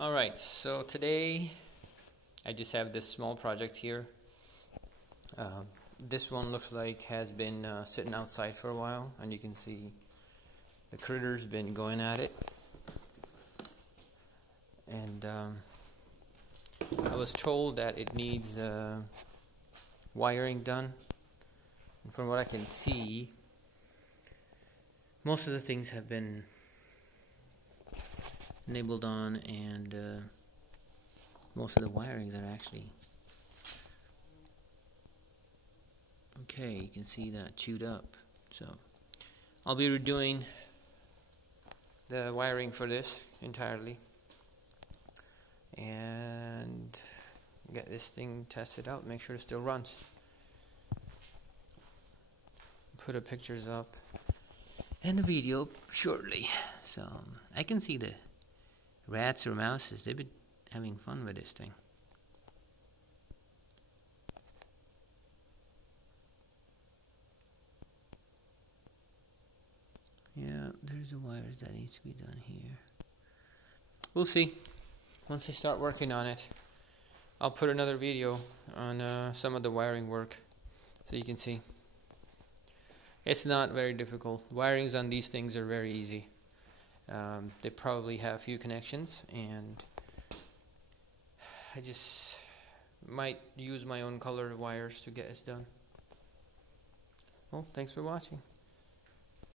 Alright, so today I just have this small project here. This one looks like has been sitting outside for a while, and you can see the critter's been going at it. And I was told that it needs wiring done. And from what I can see, most of the things have been enabled on, and most of the wirings are actually okay. You can see that chewed up. So I'll be redoing the wiring for this entirely and get this thing tested out, make sure it still runs. Put the pictures up and the video shortly. So I can see the rats or mouses, they've been having fun with this thing. Yeah, there's the wires that needs to be done here. We'll see. Once I start working on it, I'll put another video on some of the wiring work so you can see. It's not very difficult. Wirings on these things are very easy. They probably have a few connections, and I just might use my own color wires to get this done. Well, thanks for watching.